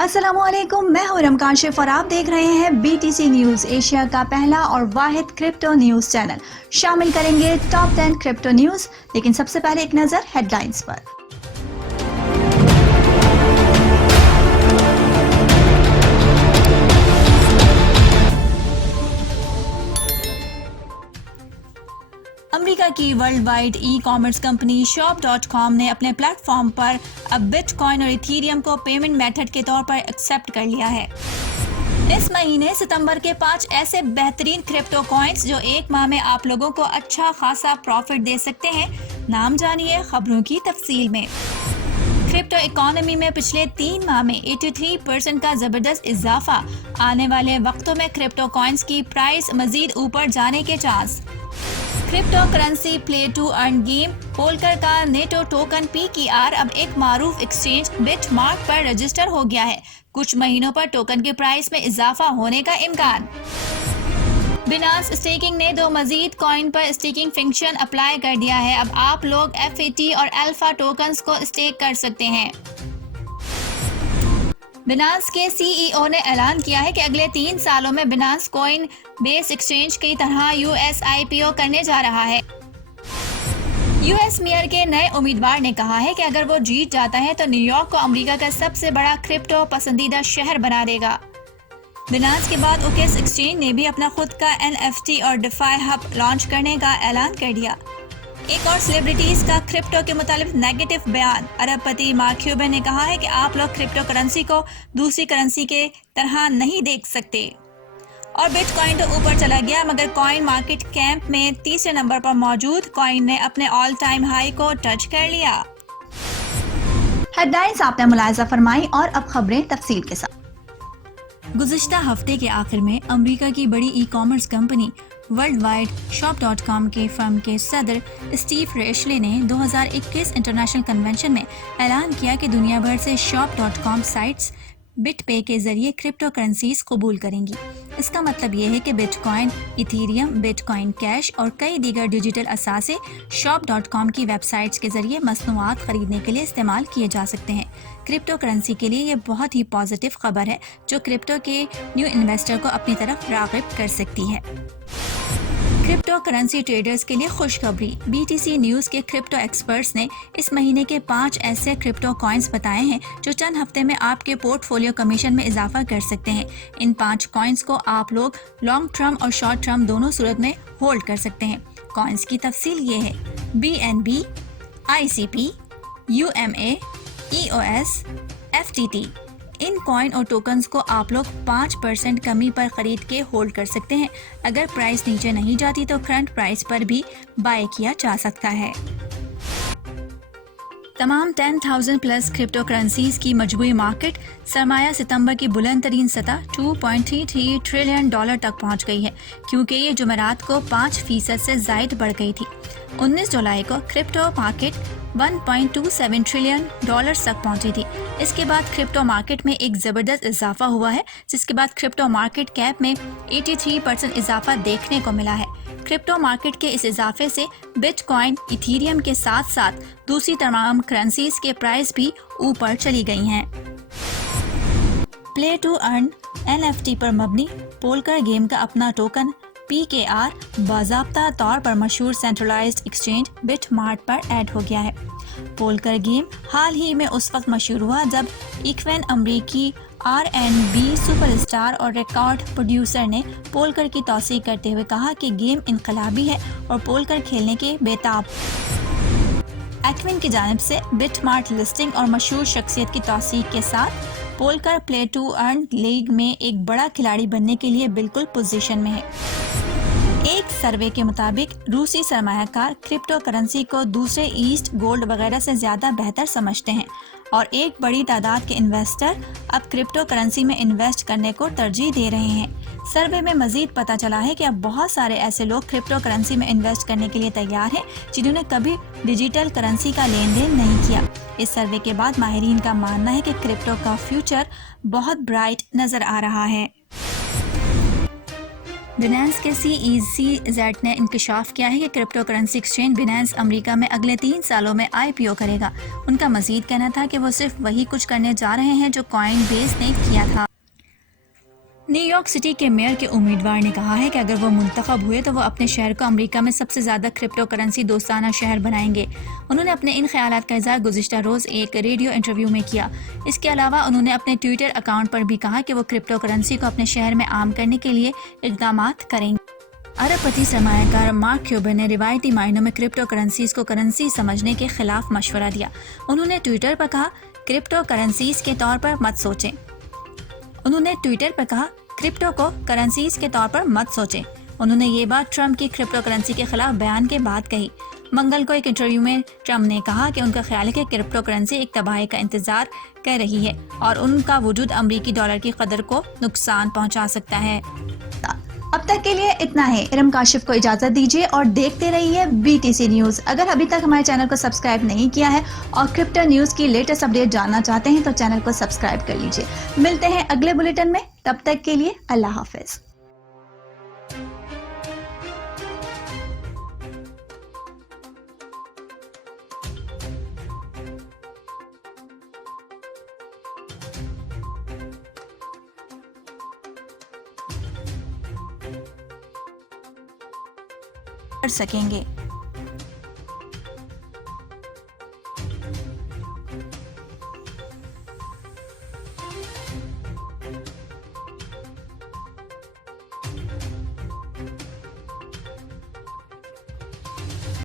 अस्सलामुअलैकुम, मैं हूं रमकाशिफ और आप देख रहे हैं BTC न्यूज, एशिया का पहला और वाहिद क्रिप्टो न्यूज चैनल। शामिल करेंगे टॉप 10 क्रिप्टो न्यूज, लेकिन सबसे पहले एक नजर हेडलाइंस पर। अमेरिका की world wide e-commerce company shop.com ने अपने प्लेटफॉर्म पर अब बिटकॉइन और इथेरियम को पेमेंट मेथड के तौर पर एक्सेप्ट कर लिया है। इस महीने सितंबर के 5 ऐसे बेहतरीन क्रिप्टो कॉइन्स जो एक माह में आप लोगों को अच्छा खासा प्रॉफिट दे सकते हैं। नाम जानिए खबरों की तफसील में। क्रिप्टो इकोनॉमी में पिछले 3 माह में 83% का जबरदस्त इजाफा। आने वाले वक्तों में क्रिप्टो कॉइन्स की प्राइस मजीद ऊपर जाने के chance. Crypto currency play to earn game Polker का नेटो टोकन PKR अब एक मारूफ एक्सचेंज बिटमार्ट पर रजिस्टर हो गया है। कुछ महीनों पर टोकन के प्राइस में इजाफा होने का इम्कान। बिनांस स्टेकिंग ने 2 मजीद कॉइन पर स्टेकिंग फंक्शन अप्लाई कर दिया है। अब आप लोग FAT और अल्फा टोकन्स को स्टेक कर सकते हैं। बिनांस के CEO ने ऐलान किया है कि अगले 3 सालों में बिनांस कॉइन बेस एक्सचेंज की तरह US IPO करने जा रहा है। US मेयर के नए उम्मीदवार ने कहा है कि अगर वो जीत जाता है तो न्यूयॉर्क को अमेरिका का सबसे बड़ा क्रिप्टो पसंदीदा शहर बना देगा। बिनांस के बाद ओकेस एक्सचेंज ने भी अपना खुद का NFT और डिफाई हब लॉन्च करने का ऐलान कर दिया। एक और सेलिब्रिटीज का क्रिप्टो के मुतालिक नेगेटिव बयान। अरबपति मार्क क्यूबन ने कहा है कि आप लोग क्रिप्टो करेंसी को दूसरी करेंसी के तरह नहीं देख सकते। और बिटकॉइन तो ऊपर चला गया, मगर कॉइन मार्केट कैप में तीसरे नंबर पर मौजूद कॉइन ने अपने ऑल टाइम हाई को टच कर लिया। हेडलाइंस आपने मुलाहिजा फरमाई और अब खबरें तफसील के साथ। गुज़िश्ता हफ्ते के आखिर में अमेरिका की बड़ी e-commerce company world wide shop.com के फर्म के सदर स्टीव रेशले ने 2021 इंटरनेशनल कन्वेंशन में ऐलान किया कि दुनिया भर से shop.com साइट्स बिटपे के जरिए क्रिप्टो करेंसीज कबूल करेंगी। इसका मतलब ये है कि बिटकॉइन, इथेरियम, बिटकॉइन कैश और कई दीगर डिजिटल असासे shop.com की वेबसाइट्स के जरिए मसनूआत खरीदने के लिए इस्तेमाल किए जा सकते हैं। क्रिप्टो करेंसी के लिए ये बहुत ही पॉजिटिव खबर है जो क्रिप्टो के न्यू इन्वेस्टर को अपनी तरफ राग़िब कर सकती है। क्रिप्टो करेंसी ट्रेडर्स के लिए खुशखबरी। BTC न्यूज के क्रिप्टो एक्सपर्ट्स ने इस महीने के 5 ऐसे क्रिप्टो कॉइन्स बताए हैं जो चंद हफ्ते में आपके पोर्टफोलियो कमीशन में इजाफा कर सकते हैं। इन 5 कॉइन्स को आप लोग लॉन्ग टर्म और शॉर्ट टर्म दोनों सूरत में होल्ड कर सकते हैं। कॉइन्स की तफसील ये है: BNB, ICP, UMA, EOS, FTT। इन कॉइन और टोकन्स को आप लोग 5% कमी पर खरीद के होल्ड कर सकते हैं। अगर प्राइस नीचे नहीं जाती तो करंट प्राइस पर भी बाय किया जा सकता है। तमाम 10,000 प्लस क्रिप्टो करेंसीज की मजबूरी मार्केट सरमाया सितंबर की बुलंद तरीन सतह $2.33 ट्रिलियन तक पहुंच गई है, क्योंकि ये जुमेरात को 5% से जायद बढ़ गई थी। 19 जुलाई को क्रिप्टो मार्केट $1.27 ट्रिलियन तक पहुंची थी। इसके बाद क्रिप्टो मार्केट में एक जबरदस्त इजाफा हुआ है, जिसके बाद क्रिप्टो मार्केट कैप में 83% इजाफा देखने को मिला है। क्रिप्टो मार्केट के इस इजाफे से बिटकॉइन, इथेरियम के साथ साथ दूसरी तमाम करेंसीज के प्राइस भी ऊपर चली गई हैं। प्ले टू अर्न NFT पर मबनी पोलकर गेम का अपना टोकन PKR बाज़ाब्ता तौर पर मशहूर सेंट्रलाइज्ड एक्सचेंज बिटमार्ट पर ऐड हो गया है। पोलकर गेम हाल ही में उस वक्त मशहूर हुआ जब इक्वेन अमरीकी R&B सुपरस्टार और रिकॉर्ड प्रोड्यूसर ने पोलकर की तौसीक करते हुए कहा कि गेम इनकलाबी है और पोलकर खेलने के बेताब। एक्विन की जानिब से बिटमार्ट लिस्टिंग और मशहूर शख्सियत की तौसीक के साथ Polkar play to earn league में एक बड़ा खिलाड़ी बनने के लिए बिल्कुल पोजीशन में है। एक सर्वे के मुताबिक रूसी सरमायाकार क्रिप्टो करेंसी को दूसरे ईस्ट, गोल्ड वगैरह से ज्यादा बेहतर समझते हैं और एक बड़ी तादाद के इन्वेस्टर अब क्रिप्टो करेंसी में इन्वेस्ट करने को तरजीह दे रहे हैं। सर्वे में मजीद पता चला है कि अब बहुत सारे ऐसे लोग क्रिप्टो करेंसी में इन्वेस्ट करने के लिए तैयार हैं जिन्होंने कभी डिजिटल करेंसी का लेन देन नहीं किया। इस सर्वे के बाद माहिरीन का मानना है कि क्रिप्टो का फ्यूचर बहुत ब्राइट नजर आ रहा है। बिनेंस के CECZ ने इंकशाफ किया है कि crypto currency exchange Binance America में अगले 3 सालों में IPO करेगा। उनका मजीद कहना था कि वो सिर्फ वही कुछ करने जा रहे हैं जो कॉइनबेस ने किया था। न्यूयॉर्क सिटी के मेयर के उम्मीदवार ने कहा है कि अगर वो मुंतखब हुए तो वो अपने शहर को अमेरिका में सबसे ज़्यादा क्रिप्टो करेंसी दोस्ताना शहर बनाएंगे। उन्होंने अपने इन ख्यालात का इज़हार गुज़िश्ता रोज़ एक रेडियो इंटरव्यू में किया। इसके अलावा उन्होंने अपने ट्विटर अकाउंट पर भी कहा कि वो क्रिप्टो करेंसी को अपने शहर में आम करने के लिए इक़दामात करेंगे। अरबपति सरमायाकार मार्क क्यूबन ने रिवायती मायनों में क्रिप्टो करेंसीज को करेंसी समझने के खिलाफ मशवरा दिया। उन्होंने ट्विटर पर कहा, क्रिप्टो करेंसीज के तौर पर मत सोचें। क्रिप्टो को करेंसीज के तौर पर मत सोचें। उन्होंने ये बात ट्रंप की क्रिप्टो करेंसी के खिलाफ बयान के बाद कही। मंगल को एक इंटरव्यू में ट्रंप ने कहा कि उनका ख्याल है कि क्रिप्टो करेंसी एक तबाही का इंतजार कर रही है और उनका वजूद अमरीकी डॉलर की कदर को नुकसान पहुंचा सकता है। अब तक के लिए इतना है। इरम काशिफ को इजाजत दीजिए और देखते रहिए BTC न्यूज। अगर अभी तक हमारे चैनल को सब्सक्राइब नहीं किया है और क्रिप्टो न्यूज की लेटेस्ट अपडेट जानना चाहते हैं तो चैनल को सब्सक्राइब कर लीजिए। मिलते हैं अगले बुलेटिन में, तब तक के लिए अल्लाह हाफिज। कर सकेंगे।